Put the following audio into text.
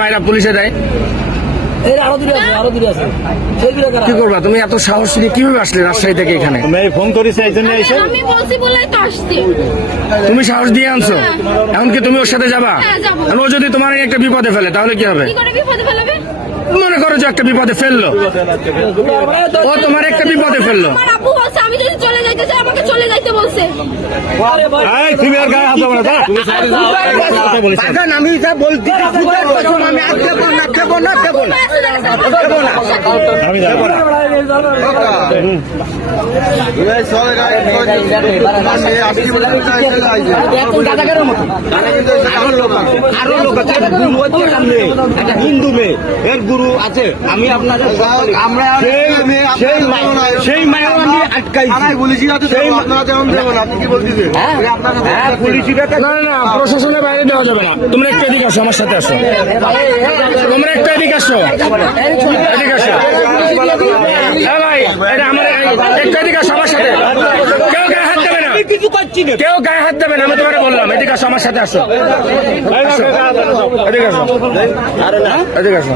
মায়েরা পুলিশে দেয়। কি করবা তুমি? এত সাহস নিয়ে কিভাবে আসলে রাজশাহী থেকে এখানে? ফোন করেছে এই জন্য এসে আমি বলছি বলেই তো আসছি। তুমি সাহস দিয়ে আনছো, এমনকি তুমি ওর সাথে যাবা? হ্যাঁ, যাবো। আর ও যদি তোমার একটা বিপদে ফেলে তাহলে কি হবে? কি করে বিপদে ফেলাবে? মনে করো যে একটা বিপদে ফেললো, ও তোমার একটা বিপদে ফেললো। আমার আব্বু বলছে আমি যদি চলে যাইতে চাই আমাকে চলে যাইতে বলছে। তুমি আর গায়ে হাত দেবো না, যা। এখন আমি যা বলছি আমি আর দেবো না, দেবো না, দেবো না, দেবো না। আমি যাবো না। হিন্দু মেয়ে এর গুরু আছে। আমি আপনাদের আমরা সেই মায়ের আমি আটকাই না না, প্রশাসনের বাইরে দেওয়া যাবে না। তোমরা একটু এদিকে আসো, আমার সাথে আসো। তোমরা একটু এদিকে আসো, এদিকে আসো। হ্যাঁ ভাই, এটা আমার একটু এদিকে আসো আমার সাথে। কেউ গায়ে হাত দেবে না, কিছু পাচ্ছি না। কেউ গায়ে হাত দেবে না, আমি তোমাকে বললাম। এদিকে আসো আমার সাথে আসো, এদিকে আসো, এদিকে আসো।